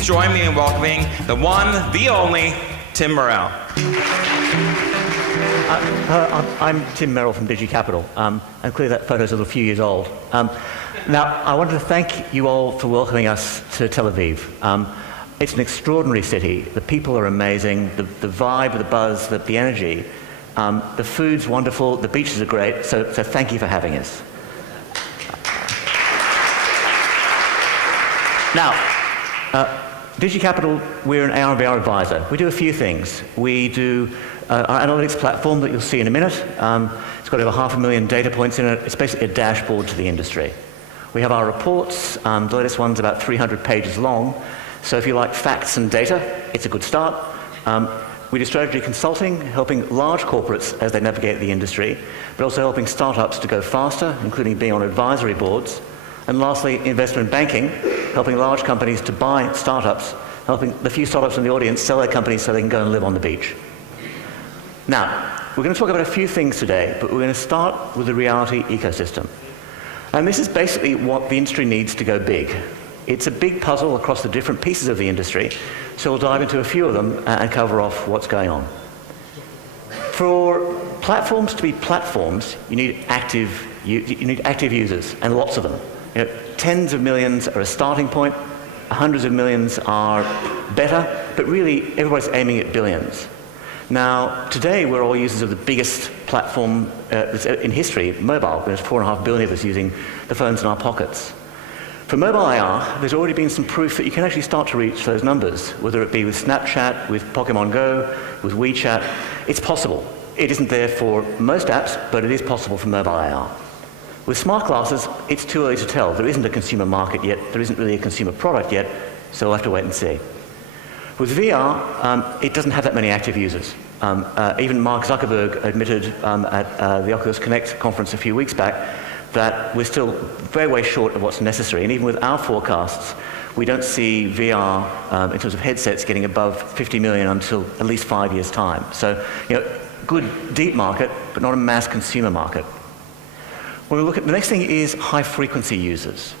please join me in welcoming the one, the only, Tim Merel. I'm Tim Merel from Digi-Capital, and clearly that photo's a few years old. Now, I wanted to thank you all for welcoming us to Tel Aviv. It's an extraordinary city. The people are amazing, the vibe, the buzz, the energy. The food's wonderful, the beaches are great, so thank you for having us. Now, Digi-Capital, we're an AR and VR advisor. We do a few things. We do our analytics platform that you'll see in a minute. It's got over 500,000 data points in it. It's basically a dashboard to the industry. We have our reports. The latest one's about 300 pages long. So if you like facts and data, it's a good start. We do strategy consulting, helping large corporates as they navigate the industry, but also helping startups to go faster, including being on advisory boards. And lastly, investment banking, helping large companies to buy startups, helping the few startups in the audience sell their companies so they can go and live on the beach. Now, we're going to talk about a few things today, but we're going to start with the reality ecosystem. And this is basically what the industry needs to go big. It's a big puzzle across the different pieces of the industry, so we'll dive into a few of them and cover off what's going on. For platforms to be platforms, you need active users, and lots of them. You know, tens of millions are a starting point, hundreds of millions are better, but really everybody's aiming at billions. Now, today we're all users of the biggest platform in history, mobile. There's 4.5 billion of us using the phones in our pockets. For mobile AR, there's already been some proof that you can actually start to reach those numbers, whether it be with Snapchat, with Pokemon Go, with WeChat. It's possible. It isn't there for most apps, but it is possible for mobile AR. With smart glasses, it's too early to tell. There isn't a consumer market yet. There isn't really a consumer product yet, so we'll have to wait and see. With VR, it doesn't have that many active users. Even Mark Zuckerberg admitted at the Oculus Connect conference a few weeks back that we're still very, very short of what's necessary. And even with our forecasts, we don't see VR, in terms of headsets, getting above 50 million until at least 5 years' time. So, you know, good deep market, but not a mass consumer market. When we look at the next thing is high-frequency users.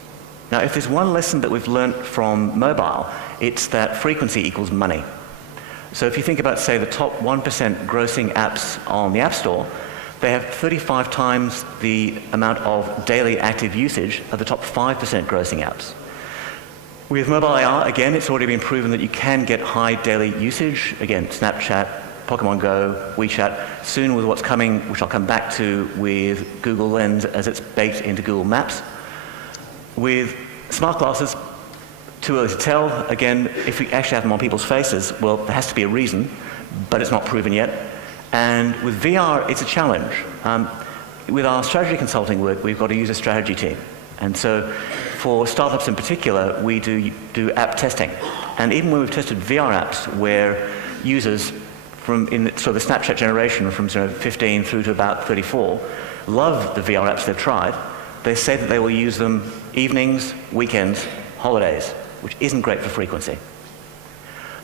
Now, if there's one lesson that we've learned from mobile, it's that frequency equals money. So if you think about, say, the top 1% grossing apps on the App Store, they have 35 times the amount of daily active usage of the top 5% grossing apps. With mobile AR, again, it's already been proven that you can get high daily usage. Again, Snapchat, Pokemon Go, WeChat. Soon with what's coming, which I'll come back to with Google Lens as it's baked into Google Maps. With smart glasses, too early to tell. Again, if we actually have them on people's faces, well, there has to be a reason, but it's not proven yet. And with VR, it's a challenge. With our strategy consulting work, we've got a user strategy team. And so for startups in particular, we do app testing. And even when we've tested VR apps where users in the Snapchat generation from 15 through to about 34 love the VR apps they've tried, they say that they will use them evenings, weekends, holidays, which isn't great for frequency.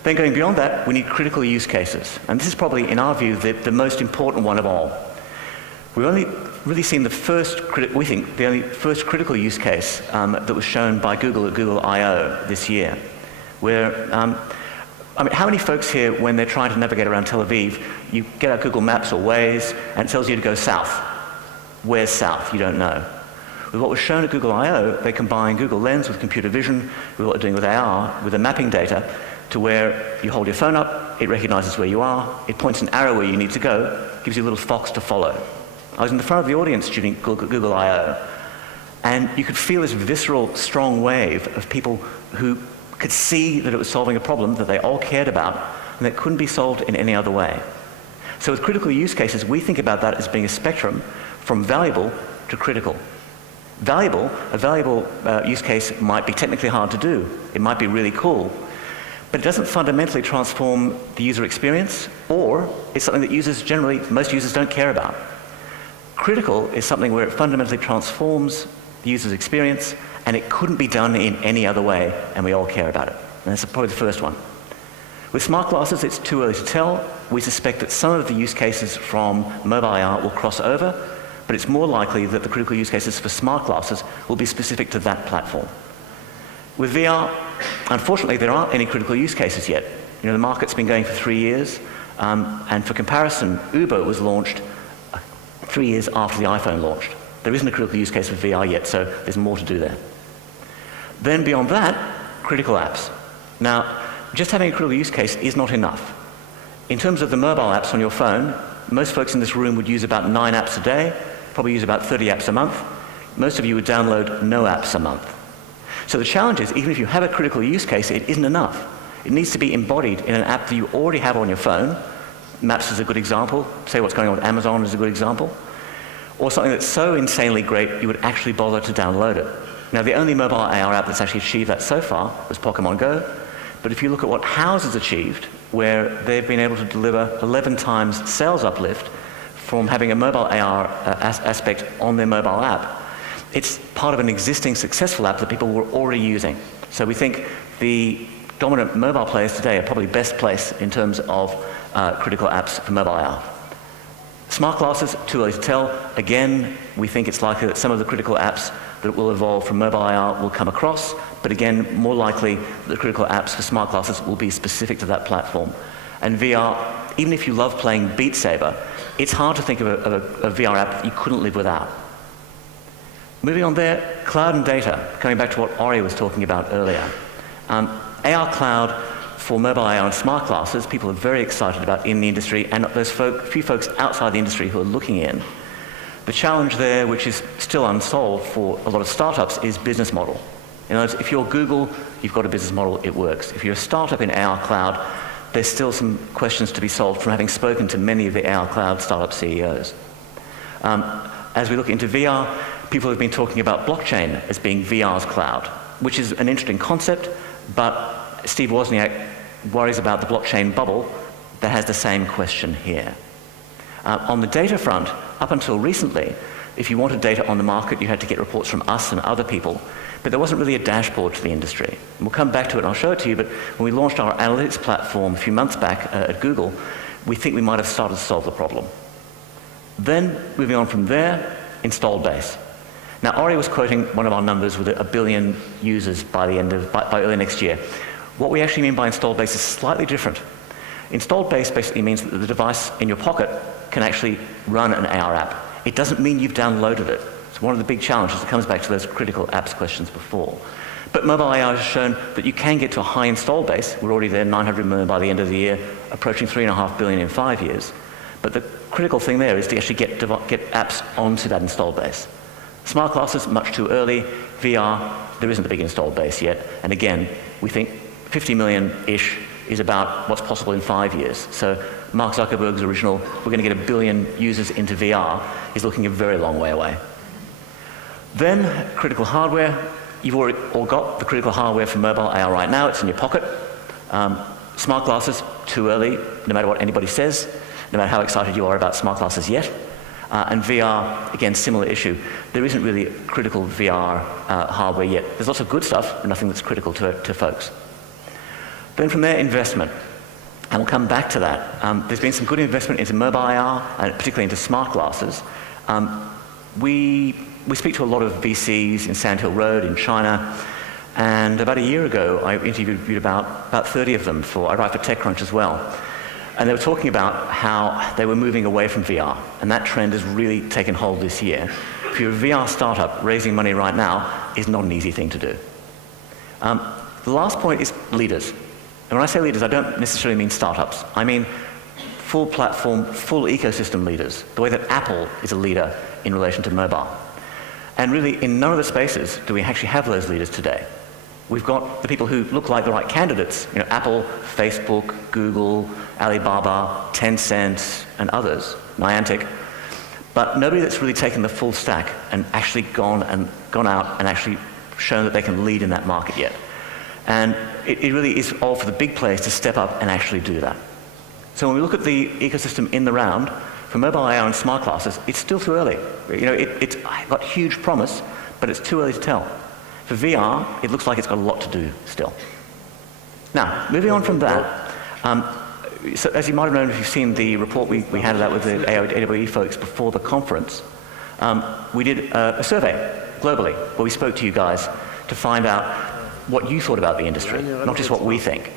Then going beyond that, we need critical use cases. And this is probably, in our view, the most important one of all. We've only really seen the first critical use case that was shown by Google at Google I/O this year, where I mean, how many folks here, when they're trying to navigate around Tel Aviv, you get out Google Maps or Waze, and it tells you to go south? Where's south? You don't know. With what was shown at Google I/O, they combine Google Lens with computer vision, with what they're doing with AR, with the mapping data, to where you hold your phone up, it recognizes where you are, it points an arrow where you need to go, gives you a little fox to follow. I was in the front of the audience during Google I/O, and you could feel this visceral, strong wave of people who could see that it was solving a problem that they all cared about and that couldn't be solved in any other way. So with critical use cases, we think about that as being a spectrum from valuable to critical. A valuable use case might be technically hard to do. It might be really cool, but it doesn't fundamentally transform the user experience, or it's something that most users don't care about. Critical is something where it fundamentally transforms the user's experience, and it couldn't be done in any other way, and we all care about it. And that's probably the first one. With smart glasses, it's too early to tell. We suspect that some of the use cases from mobile AR will cross over, but it's more likely that the critical use cases for smart glasses will be specific to that platform. With VR, unfortunately, there aren't any critical use cases yet. You know, the market's been going for 3 years, and for comparison, Uber was launched 3 years after the iPhone launched. There isn't a critical use case for VR yet, so there's more to do there. Then beyond that, critical apps. Now, just having a critical use case is not enough. In terms of the mobile apps on your phone, most folks in this room would use about 9 apps a day, probably use about 30 apps a month. Most of you would download no apps a month. So the challenge is, even if you have a critical use case, it isn't enough. It needs to be embodied in an app that you already have on your phone. Maps is a good example. Say what's going on with Amazon is a good example. Or something that's so insanely great you would actually bother to download it. Now, the only mobile AR app that's actually achieved that so far was Pokemon Go. But if you look at what House has achieved, where they've been able to deliver 11 times sales uplift from having a mobile AR aspect on their mobile app, it's part of an existing successful app that people were already using. So we think the dominant mobile players today are probably best placed in terms of critical apps for mobile AR. Smart glasses, too early to tell. Again, we think it's likely that some of the critical apps that will evolve from mobile AR will come across, but again, more likely the critical apps for smart glasses will be specific to that platform. And VR, even if you love playing Beat Saber, it's hard to think of a VR app that you couldn't live without. Moving on there, cloud and data, coming back to what Ori was talking about earlier. AR cloud for mobile AR and smart glasses, people are very excited about in the industry, and there's few folks outside the industry who are looking in. The challenge there, which is still unsolved for a lot of startups, is business model. In other words, if you're Google, you've got a business model, it works. If you're a startup in AR cloud, there's still some questions to be solved from having spoken to many of the AR cloud startup CEOs. As we look into VR, people have been talking about blockchain as being VR's cloud, which is an interesting concept, but Steve Wozniak worries about the blockchain bubble that has the same question here. On the data front, up until recently, if you wanted data on the market, you had to get reports from us and other people, but there wasn't really a dashboard to the industry. And we'll come back to it and I'll show it to you, but when we launched our analytics platform a few months back at Google, we think we might have started to solve the problem. Then, moving on from there, installed base. Now, Ori was quoting one of our numbers with 1 billion users by early next year. What we actually mean by installed base is slightly different. Installed base basically means that the device in your pocket can actually run an AR app. It doesn't mean you've downloaded it. It's one of the big challenges that comes back to those critical apps questions before. But mobile AR has shown that you can get to a high installed base. We're already there, 900 million by the end of the year, approaching 3.5 billion in 5 years. But the critical thing there is to actually get apps onto that installed base. Smart glasses, much too early. VR, there isn't a big installed base yet. And again, we think 50 million-ish is about what's possible in 5 years. So Mark Zuckerberg's original, we're going to get 1 billion users into VR, is looking a very long way away. Then, critical hardware. You've already all got the critical hardware for mobile AR right now. It's in your pocket. Smart glasses, too early, no matter what anybody says, no matter how excited you are about smart glasses yet. And VR, again, similar issue. There isn't really critical VR hardware yet. There's lots of good stuff, but nothing that's critical to folks. Then from there, investment. And we'll come back to that. There's been some good investment into mobile AR, and particularly into smart glasses. We speak to a lot of VCs in Sand Hill Road in China, and about a year ago, I interviewed about 30 of them I write for TechCrunch as well. And they were talking about how they were moving away from VR, and that trend has really taken hold this year. If you're a VR startup, raising money right now is not an easy thing to do. The last point is leaders. And when I say leaders, I don't necessarily mean startups. I mean full platform, full ecosystem leaders, the way that Apple is a leader in relation to mobile. And really, in none of the spaces do we actually have those leaders today. We've got the people who look like the right candidates, you know, Apple, Facebook, Google, Alibaba, Tencent, and others, Niantic, but nobody that's really taken the full stack and actually gone out and actually shown that they can lead in that market yet. And it really is all for the big players to step up and actually do that. So when we look at the ecosystem in the round, for mobile AR and smart glasses, it's still too early. You know, it's got huge promise, but it's too early to tell. For VR, it looks like it's got a lot to do still. Now, moving on from that, so as you might have known if you've seen the report we handed out with the AWE folks before the conference, we did a survey globally where we spoke to you guys to find out what you thought about the industry, not just what we think.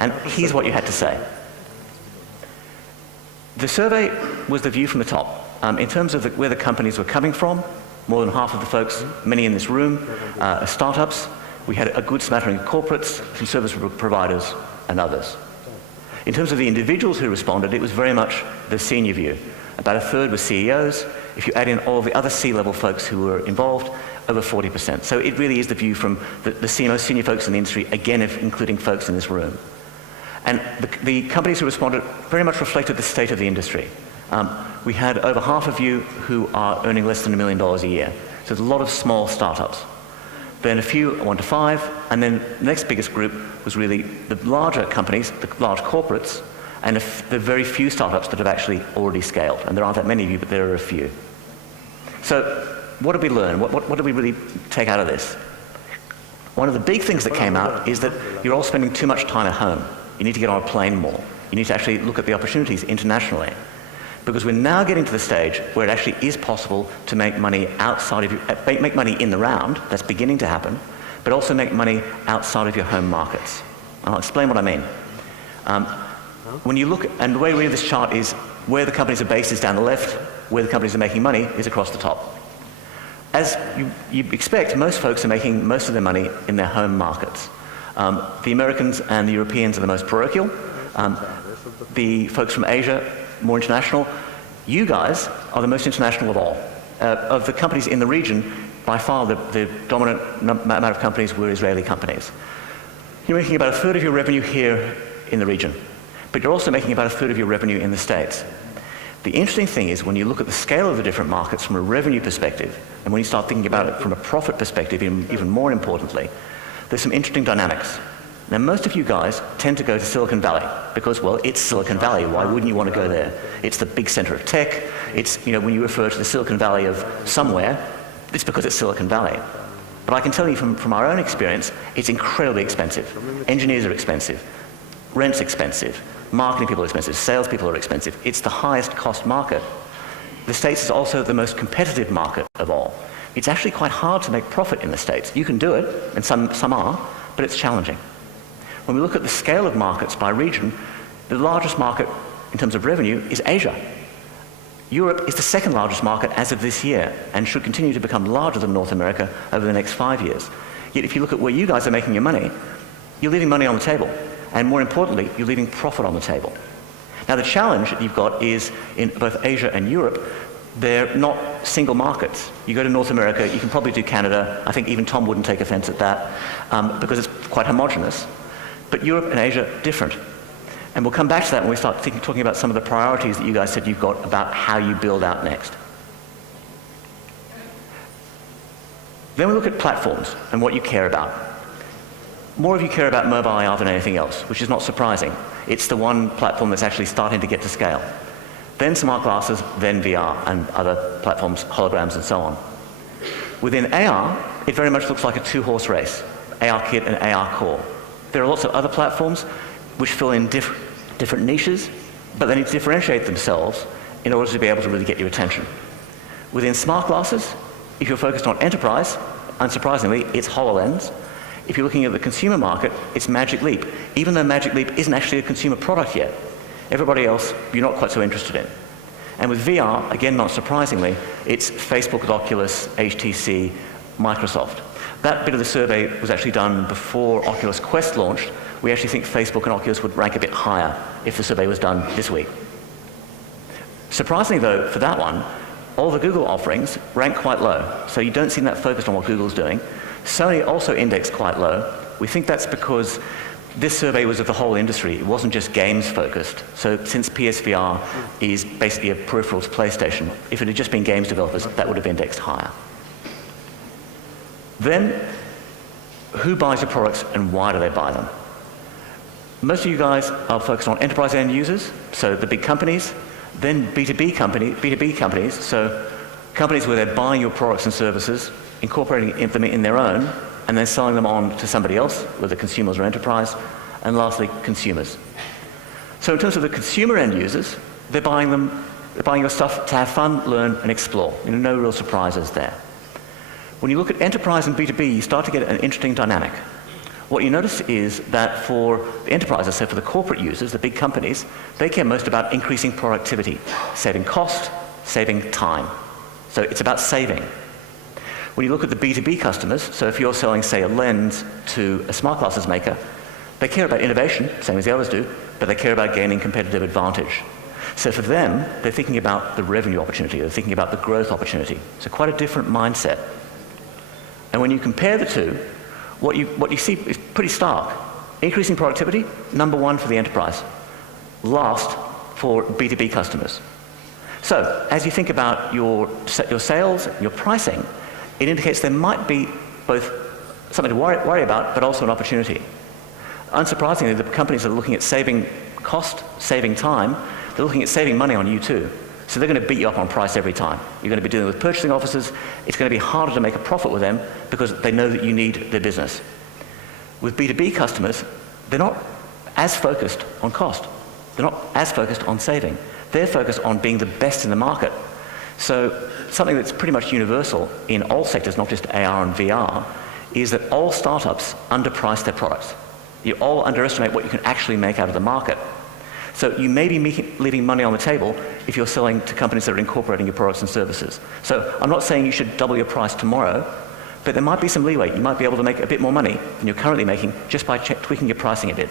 And here's what you had to say. The survey was the view from the top. In terms of where the companies were coming from, more than half of the folks, many in this room, are startups. We had a good smattering of corporates, some service providers, and others. In terms of the individuals who responded, it was very much the senior view. About a third were CEOs. If you add in all the other C-level folks who were involved, over 40%. So it really is the view from the most senior folks in the industry, again, including folks in this room. And the companies who responded very much reflected the state of the industry. We had over half of you who are earning less than $1 million a year. So there's a lot of small startups. Then a few 1 to 5, and then the next biggest group was really the larger companies, the large corporates, and the very few startups that have actually already scaled. And there aren't that many of you, but there are a few. So what did we learn? What did we really take out of this? One of the big things that came out is that you're all spending too much time at home. You need to get on a plane more. You need to actually look at the opportunities internationally. Because we're now getting to the stage where it actually is possible to make money outside of your, make money in the round, that's beginning to happen, but also make money outside of your home markets. And I'll explain what I mean. When you look, and the way we read this chart is where the companies are based is down the left, where the companies are making money is across the top. As you expect, most folks are making most of their money in their home markets. The Americans and the Europeans are the most parochial. The folks from Asia, more international. You guys are the most international of all. Of the companies in the region, by far the dominant amount of companies were Israeli companies. You're making about a third of your revenue here in the region, but you're also making about a third of your revenue in the States. The interesting thing is when you look at the scale of the different markets from a revenue perspective, and when you start thinking about it from a profit perspective, even more importantly, there's some interesting dynamics. Now, most of you guys tend to go to Silicon Valley because, well, it's Silicon Valley. Why wouldn't you want to go there? It's the big center of tech. It's, when you refer to the Silicon Valley of somewhere, it's because it's Silicon Valley. But I can tell you from our own experience, it's incredibly expensive. Engineers are expensive. Rent's expensive. Marketing people are expensive. Salespeople are expensive. It's the highest cost market. The States is also the most competitive market of all. It's actually quite hard to make profit in the States. You can do it, and some are, but it's challenging. When we look at the scale of markets by region, the largest market in terms of revenue is Asia. Europe is the second largest market as of this year and should continue to become larger than North America over the next 5 years. Yet if you look at where you guys are making your money, you're leaving money on the table. And more importantly, you're leaving profit on the table. Now the challenge that you've got is in both Asia and Europe, they're not single markets. You go to North America, you can probably do Canada. I think even Tom wouldn't take offense at that because it's quite homogenous. But Europe and Asia, different. And we'll come back to that when we start talking about some of the priorities that you guys said you've got about how you build out next. Then we look at platforms and what you care about. More of you care about mobile AR than anything else, which is not surprising. It's the one platform that's actually starting to get to scale. Then smart glasses, then VR, and other platforms, holograms, and so on. Within AR, it very much looks like a two-horse race, ARKit and AR Core. There are lots of other platforms which fill in different niches, but they need to differentiate themselves in order to be able to really get your attention. Within smart glasses, if you're focused on enterprise, unsurprisingly, it's HoloLens. If you're looking at the consumer market, it's Magic Leap, even though Magic Leap isn't actually a consumer product yet. Everybody else, you're not quite so interested in. And with VR, again, not surprisingly, it's Facebook with Oculus, HTC, Microsoft. That bit of the survey was actually done before Oculus Quest launched. We actually think Facebook and Oculus would rank a bit higher if the survey was done this week. Surprisingly, though, for that one, all the Google offerings rank quite low. So you don't see that focused on what Google's doing. Sony also indexed quite low. We think that's because this survey was of the whole industry. It wasn't just games focused. So since PSVR is basically a peripherals PlayStation, if it had just been games developers, that would have indexed higher. Then, who buys your products and why do they buy them? Most of you guys are focused on enterprise end users, so the big companies, then B2B companies, so companies where they're buying your products and services, incorporating them in their own, and then selling them on to somebody else, whether consumers or enterprise, and lastly, consumers. So in terms of the consumer end users, they're buying your stuff to have fun, learn, and explore. No real surprises there. When you look at enterprise and B2B, you start to get an interesting dynamic. what you notice is that for the enterprises, so for the corporate users, the big companies, they care most about increasing productivity, saving cost, saving time. So it's about saving. When you look at the B2B customers, so if you're selling, say, a lens to a smart glasses maker, they care about innovation, same as the others do, but they care about gaining competitive advantage. So for them, they're thinking about the revenue opportunity, they're thinking about the growth opportunity. So quite a different mindset. And when you compare the two, what you see is pretty stark. Increasing productivity, number one for the enterprise. Last for B2B customers. So as you think about your sales, your pricing, it indicates there might be both something to worry about, but also an opportunity. Unsurprisingly, the companies that are looking at saving cost, saving time, they're looking at saving money on you too. So they're going to beat you up on price every time. You're going to be dealing with purchasing officers. It's going to be harder to make a profit with them because they know that you need their business. With B2B customers, they're not as focused on cost. They're not as focused on saving. They're focused on being the best in the market. So something that's pretty much universal in all sectors, not just AR and VR, is that all startups underprice their products. You all underestimate what you can actually make out of the market. So you may be leaving money on the table if you're selling to companies that are incorporating your products and services. So I'm not saying you should double your price tomorrow, but there might be some leeway. You might be able to make a bit more money than you're currently making just by tweaking your pricing a bit.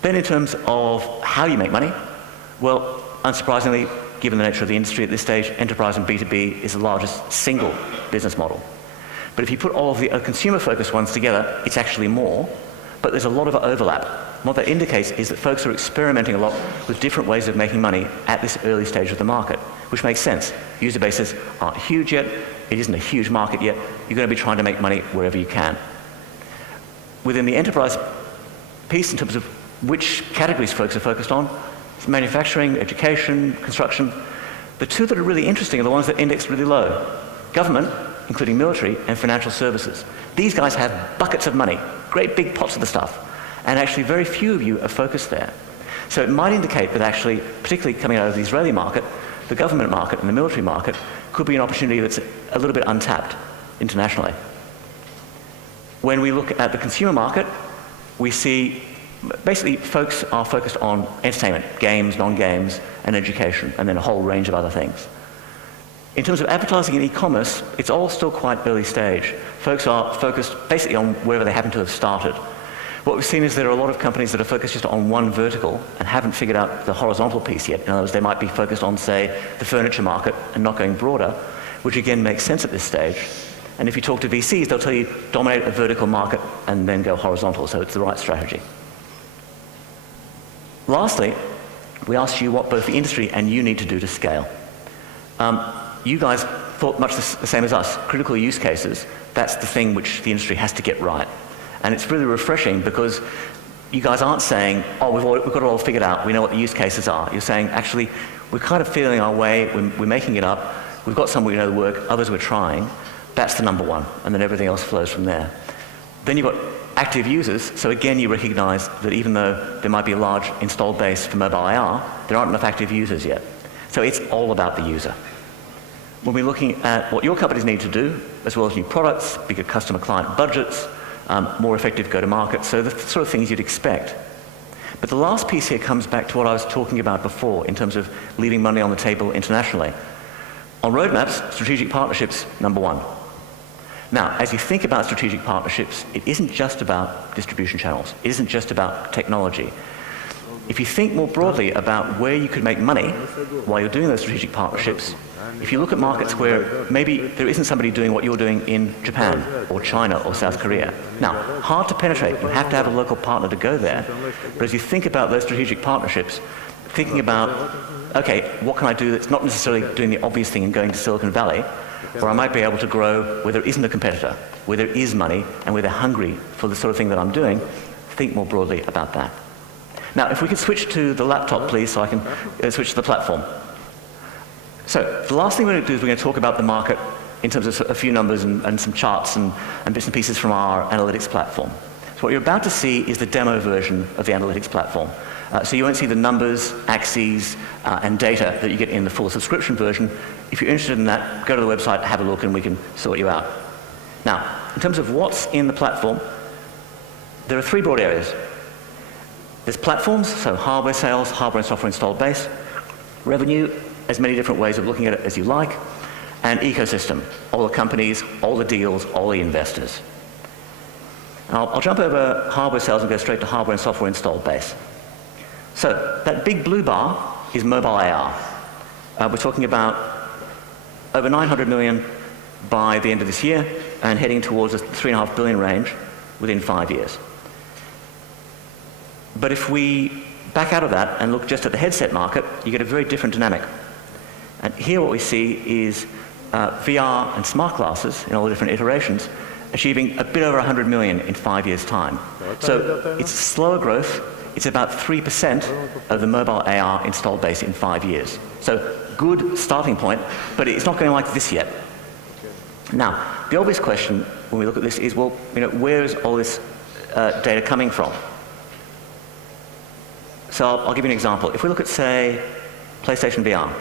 Then in terms of how you make money, well, unsurprisingly, given the nature of the industry at this stage, enterprise and B2B is the largest single business model. But if you put all of the consumer-focused ones together, it's actually more, but there's a lot of overlap. What that indicates is that folks are experimenting a lot with different ways of making money at this early stage of the market, which makes sense. User bases aren't huge yet, it isn't a huge market yet, you're going to be trying to make money wherever you can. Within the enterprise piece, in terms of which categories folks are focused on, it's manufacturing, education, construction. The two that are really interesting are the ones that index really low. Government, including military, and financial services. These guys have buckets of money, great big pots of the stuff, and actually very few of you are focused there. So it might indicate that actually, particularly coming out of the Israeli market, the government market and the military market could be an opportunity that's a little bit untapped internationally. When we look at the consumer market, we see basically folks are focused on entertainment, games, non-games, and education, and then a whole range of other things. In terms of advertising and e-commerce, it's all still quite early stage. Folks are focused basically on wherever they happen to have started. What we've seen is there are a lot of companies that are focused just on one vertical and haven't figured out the horizontal piece yet. In other words, they might be focused on, say, the furniture market and not going broader, which again makes sense at this stage. And if you talk to VCs, they'll tell you dominate a vertical market and then go horizontal, so it's the right strategy. Lastly, we asked you what both the industry and you need to do to scale. You guys thought much the same as us. Critical use cases, that's the thing which the industry has to get right. And it's really refreshing because you guys aren't saying, oh, we've got it all figured out, we know what the use cases are. You're saying, actually, we're kind of feeling our way, we're making it up, we've got some we know work, others we're trying. That's the number one, and then everything else flows from there. Then you've got active users, so again you recognize that even though there might be a large installed base for mobile AR, there aren't enough active users yet. So it's all about the user. When we're looking at what your companies need to do, as well as new products, bigger customer client budgets, more effective go-to-market, so the sort of things you'd expect. But the last piece here comes back to what I was talking about before in terms of leaving money on the table internationally. On roadmaps, strategic partnerships, number one. Now, as you think about strategic partnerships, it isn't just about distribution channels. It isn't just about technology. If you think more broadly about where you could make money while you're doing those strategic partnerships, if you look at markets where maybe there isn't somebody doing what you're doing in Japan or China or South Korea. Now, hard to penetrate. You have to have a local partner to go there. But as you think about those strategic partnerships, thinking about, okay, what can I do that's not necessarily doing the obvious thing and going to Silicon Valley, where I might be able to grow where there isn't a competitor, where there is money, and where they're hungry for the sort of thing that I'm doing, think more broadly about that. Now, if we could switch to the laptop, please, so I can switch to the platform. So, the last thing we're going to do is we're going to talk about the market in terms of a few numbers and some charts and bits and pieces from our analytics platform. So what you're about to see is the demo version of the analytics platform. So you won't see the numbers, axes, and data that you get in the full subscription version. If you're interested in that, go to the website, have a look, and we can sort you out. Now, in terms of what's in the platform, there are three broad areas. There's platforms, so hardware sales, hardware and software installed base, revenue, as many different ways of looking at it as you like, and ecosystem, all the companies, all the deals, all the investors. I'll jump over hardware sales and go straight to hardware and software installed base. So that big blue bar is mobile AR. We're talking about over 900 million by the end of this year and heading towards the 3.5 billion range within 5 years. But if we back out of that and look just at the headset market, you get a very different dynamic. And here what we see is VR and smart glasses in all the different iterations achieving a bit over 100 million in 5 years' time. So it's slower growth. It's about 3% of the mobile AR installed base in 5 years. So good starting point, but it's not going like this yet. Now, the obvious question when we look at this is, well, where is all this data coming from? So I'll give you an example. If we look at, say, PlayStation VR,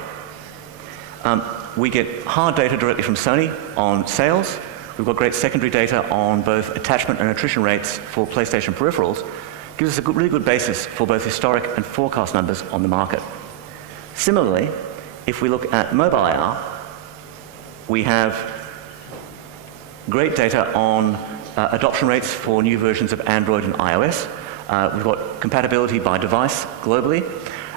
we get hard data directly from Sony on sales. We've got great secondary data on both attachment and attrition rates for PlayStation peripherals. Gives us a really good basis for both historic and forecast numbers on the market. Similarly, if we look at mobile AR, we have great data on adoption rates for new versions of Android and iOS. We've got compatibility by device globally,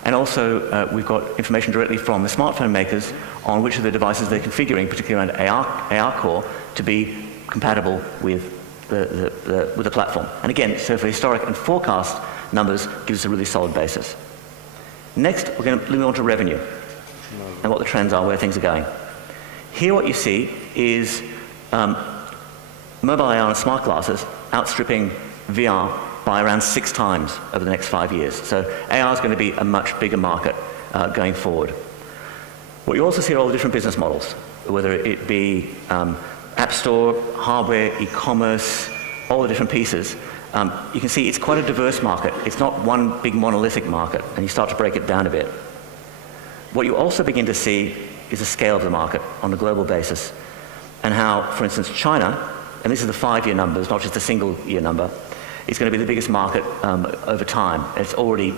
and also we've got information directly from the smartphone makers on which of the devices they're configuring, particularly around AR core, to be compatible with the platform. And again, so for historic and forecast numbers, gives us a really solid basis. Next, we're going to move on to revenue and what the trends are, where things are going. Here what you see is mobile AR and smart glasses outstripping VR by around 6 times over the next 5 years. So AR is going to be a much bigger market going forward. What you also see are all the different business models, whether it be App Store, hardware, e-commerce, all the different pieces. You can see it's quite a diverse market. It's not one big monolithic market, and you start to break it down a bit. What you also begin to see is the scale of the market on a global basis, and how, for instance, China, and this is the 5-year numbers, not just a single-year number, is going to be the biggest market over time. It's already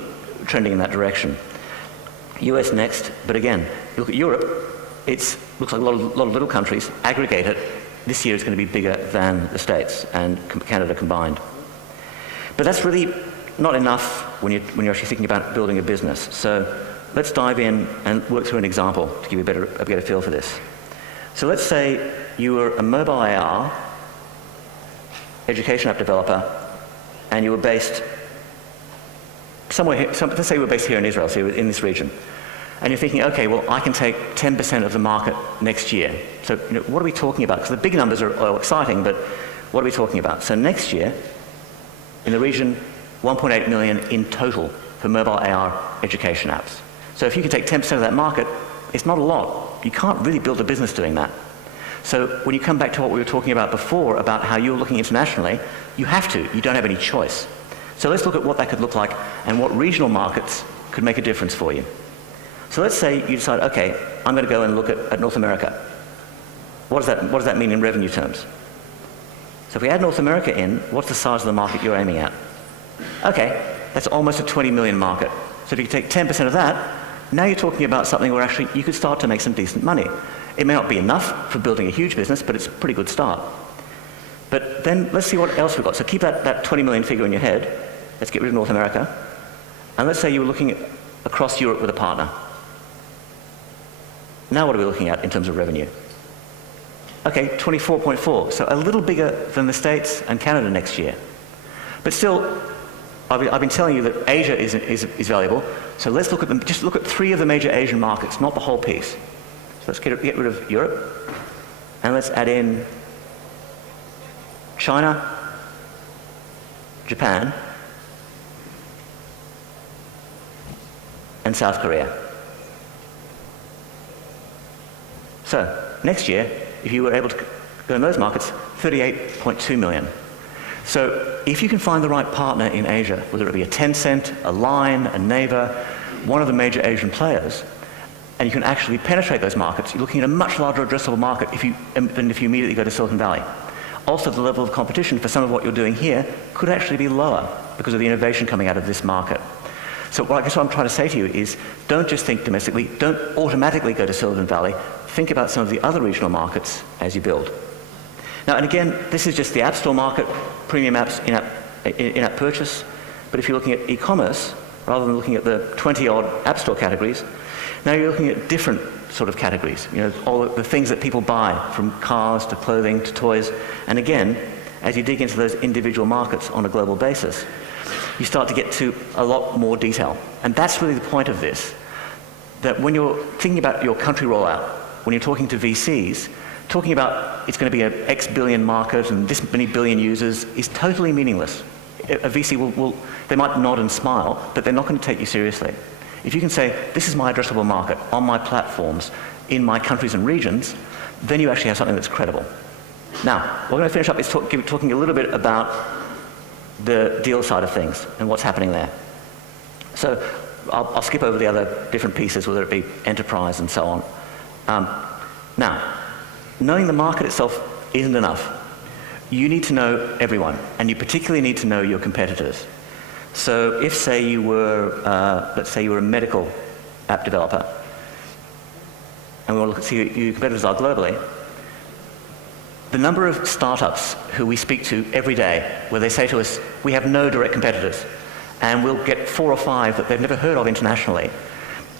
trending in that direction. US next, but again, you look at Europe, it looks like a lot of little countries aggregate it. This year is going to be bigger than the States and Canada combined. But that's really not enough when you're actually thinking about building a business. So let's dive in and work through an example to give you a better feel for this. So let's say you were a mobile AR education app developer, and you were based somewhere here, let's say you were based here in Israel, so you were in this region. And you're thinking, okay, well, I can take 10% of the market next year. So what are we talking about? Because the big numbers are exciting, but what are we talking about? So next year, in the region, 1.8 million in total for mobile AR education apps. So if you can take 10% of that market, it's not a lot. You can't really build a business doing that. So when you come back to what we were talking about before, about how you're looking internationally, you have to. You don't have any choice. So let's look at what that could look like and what regional markets could make a difference for you. So let's say you decide, okay, I'm going to go and look at North America. What does that mean in revenue terms? So if we add North America in, what's the size of the market you're aiming at? Okay, that's almost a 20 million market. So if you take 10% of that, now you're talking about something where actually you could start to make some decent money. It may not be enough for building a huge business, but it's a pretty good start. But then let's see what else we've got. So keep that 20 million figure in your head. Let's get rid of North America. And let's say you were looking across Europe with a partner. Now what are we looking at in terms of revenue? Okay, 24.4, so a little bigger than the States and Canada next year. But still, I've been telling you that Asia is valuable, so let's look at them. Just look at 3 of the major Asian markets, not the whole piece. So let's get rid of Europe, and let's add in China, Japan, and South Korea. So next year, if you were able to go in those markets, 38.2 million. So if you can find the right partner in Asia, whether it be a Tencent, a Line, a Naver, one of the major Asian players, and you can actually penetrate those markets, you're looking at a much larger addressable market than if you immediately go to Silicon Valley. also the level of competition for some of what you're doing here could actually be lower because of the innovation coming out of this market. So I guess what I'm trying to say to you is don't just think domestically, don't automatically go to Silicon Valley, think about some of the other regional markets as you build. Now, and again, this is just the App Store market, premium apps, in-app purchase, but if you're looking at e-commerce, rather than looking at the 20-odd App Store categories, now you're looking at different sort of categories, all the things that people buy, from cars to clothing to toys. And again, as you dig into those individual markets on a global basis, you start to get to a lot more detail. And that's really the point of this, that when you're thinking about your country rollout, when you're talking to VCs, talking about it's going to be an X billion market and this many billion users is totally meaningless. A VC they might nod and smile, but they're not going to take you seriously. If you can say, this is my addressable market on my platforms, in my countries and regions, then you actually have something that's credible. Now, we're going to finish up is talking a little bit about the deal side of things and what's happening there. So I'll skip over the other different pieces, whether it be enterprise and so on. Now, knowing the market itself isn't enough. You need to know everyone, and you particularly need to know your competitors. So if, say, you were, let's say you were a medical app developer, and we want to look at see who your competitors are globally, the number of startups who we speak to every day, where they say to us, we have no direct competitors, and we'll get 4 or 5 that they've never heard of internationally.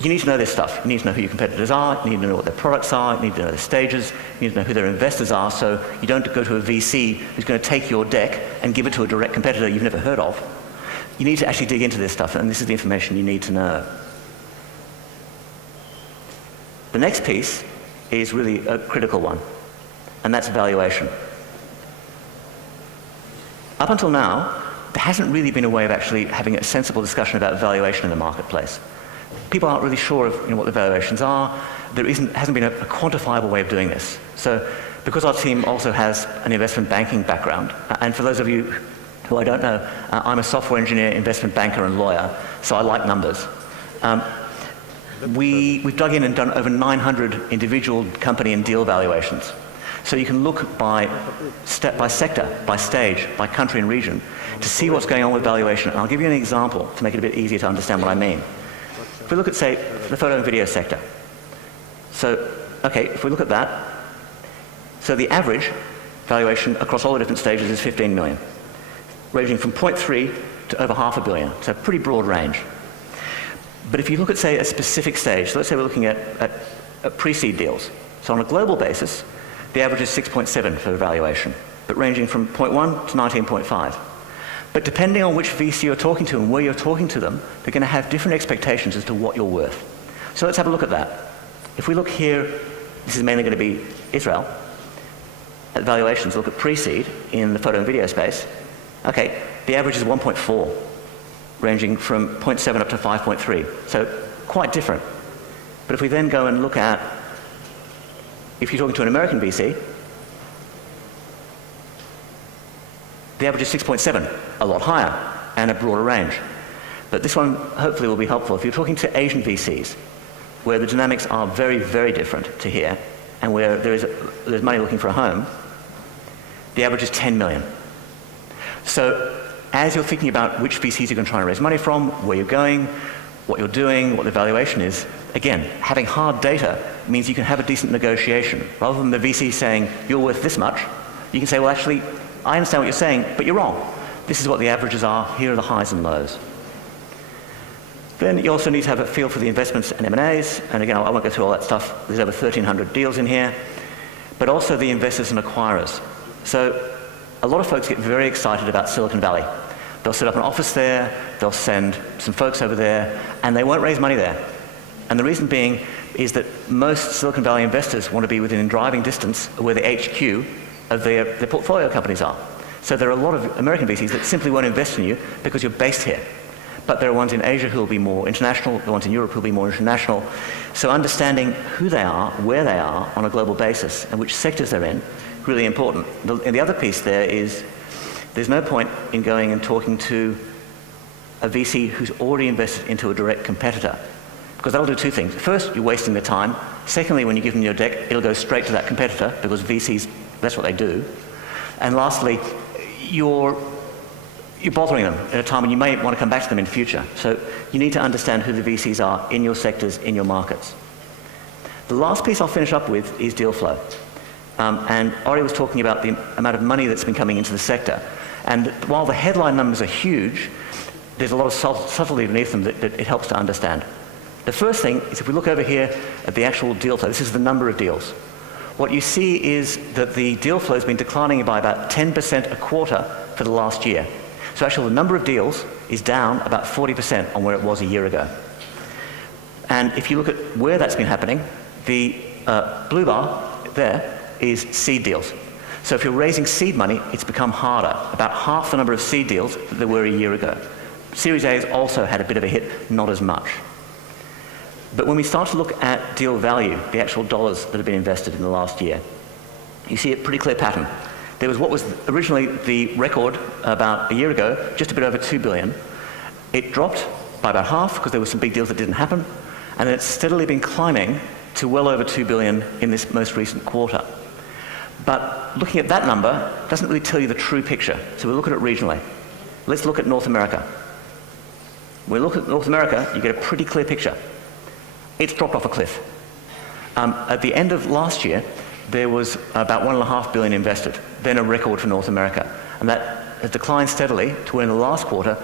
You need to know this stuff. You need to know who your competitors are, you need to know what their products are, you need to know their stages, you need to know who their investors are, so you don't go to a VC who's going to take your deck and give it to a direct competitor you've never heard of. You need to actually dig into this stuff, and this is the information you need to know. The next piece is really a critical one, and that's valuation. Up until now, there hasn't really been a way of actually having a sensible discussion about valuation in the marketplace. People aren't really sure of what the valuations are. There hasn't been a quantifiable way of doing this. So because our team also has an investment banking background, and for those of you who I don't know, I'm a software engineer, investment banker, and lawyer, so I like numbers. We've dug in and done over 900 individual company and deal valuations. So you can look by sector, by stage, by country and region, to see what's going on with valuation. And I'll give you an example to make it a bit easier to understand what I mean. If we look at, say, the photo and video sector. So, okay, if we look at that, so the average valuation across all the different stages is 15 million, ranging from 0.3 to over $500 million. So a pretty broad range. But if you look at, say, a specific stage, so let's say we're looking at pre-seed deals. So on a global basis, the average is 6.7 for valuation, but ranging from 0.1 to 19.5. But depending on which VC you're talking to and where you're talking to them, they're going to have different expectations as to what you're worth. So let's have a look at that. If we look here, this is mainly going to be Israel. At valuations, look at pre-seed in the photo and video space. Okay, the average is 1.4, ranging from 0.7 up to 5.3. So quite different. But if we then go and look at, if you're talking to an American VC, the average is 6.7, a lot higher, and a broader range. But this one hopefully will be helpful. If you're talking to Asian VCs, where the dynamics are very, very different to here, and where there's money looking for a home, the average is 10 million. So as you're thinking about which VCs you're going to try and raise money from, where you're going, what you're doing, what the valuation is, again, having hard data means you can have a decent negotiation. Rather than the VC saying, you're worth this much, you can say, well, actually, I understand what you're saying, but you're wrong. This is what the averages are. Here are the highs and lows. Then you also need to have a feel for the investments and M&As. And again, I won't go through all that stuff. There's over 1,300 deals in here. But also the investors and acquirers. So a lot of folks get very excited about Silicon Valley. They'll set up an office there. They'll send some folks over there. And they won't raise money there. And the reason being is that most Silicon Valley investors want to be within driving distance of where the HQ of their portfolio companies are. So there are a lot of American VCs that simply won't invest in you because you're based here. But there are ones in Asia who will be more international, the ones in Europe who will be more international. So understanding who they are, where they are on a global basis, and which sectors they're in, really important. And the other piece there is, there's no point in going and talking to a VC who's already invested into a direct competitor, because that'll do two things. First, you're wasting their time. Secondly, when you give them your deck, it'll go straight to that competitor, because VCs, that's what they do. And lastly, you're bothering them at a time when you may want to come back to them in the future. So you need to understand who the VCs are in your sectors, in your markets. The last piece I'll finish up with is deal flow. And Ori was talking about the amount of money that's been coming into the sector. And while the headline numbers are huge, there's a lot of subtlety beneath them that it helps to understand. The first thing is if we look over here at the actual deal flow, this is the number of deals. What you see is that the deal flow has been declining by about 10% a quarter for the last year. So actually the number of deals is down about 40% on where it was a year ago. And if you look at where that's been happening, the blue bar there is seed deals. So if you're raising seed money, it's become harder. About half the number of seed deals that there were a year ago. Series A has also had a bit of a hit, not as much. But when we start to look at deal value, the actual dollars that have been invested in the last year, you see a pretty clear pattern. There was what was originally the record about a year ago, just a bit over $2 billion. It dropped by about half because there were some big deals that didn't happen, and then it's steadily been climbing to well over $2 billion in this most recent quarter. But looking at that number doesn't really tell you the true picture, so we'll look at it regionally. Let's look at North America. When we look at North America, you get a pretty clear picture. It's dropped off a cliff. At the end of last year, there was about $1.5 billion invested, then a record for North America. And that has declined steadily to where in the last quarter,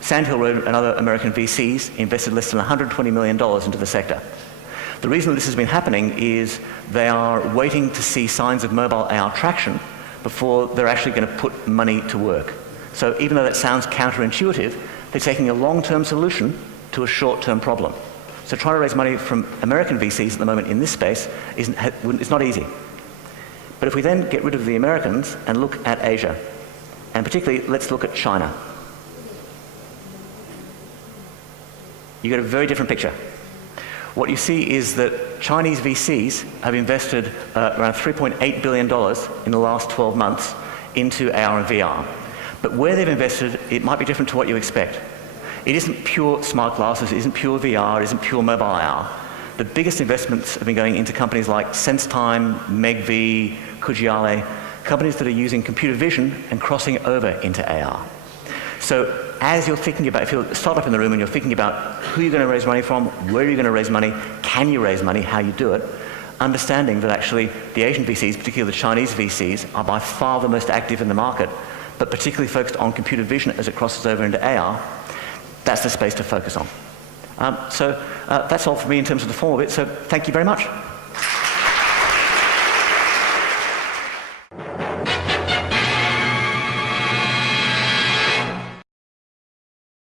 Sand Hill Road and other American VCs invested less than $120 million into the sector. The reason this has been happening is they are waiting to see signs of mobile AR traction before they're actually going to put money to work. So even though that sounds counterintuitive, they're taking a long-term solution to a short-term problem. So trying to raise money from American VCs at the moment in this space is not easy. But if we then get rid of the Americans and look at Asia, and particularly let's look at China, you get a very different picture. What you see is that Chinese VCs have invested around $3.8 billion in the last 12 months into AR and VR. But where they've invested, it might be different to what you expect. It isn't pure smart glasses, it isn't pure VR, it isn't pure mobile AR. The biggest investments have been going into companies like SenseTime, MegV, Kujiale, companies that are using computer vision and crossing over into AR. So as you're thinking about, if you're a startup in the room and you're thinking about who you're going to raise money from, where you're going to raise money, can you raise money, how you do it, understanding that actually the Asian VCs, particularly the Chinese VCs, are by far the most active in the market, but particularly focused on computer vision as it crosses over into AR, that's the space to focus on. So that's all for me in terms of the formal bit, so thank you very much.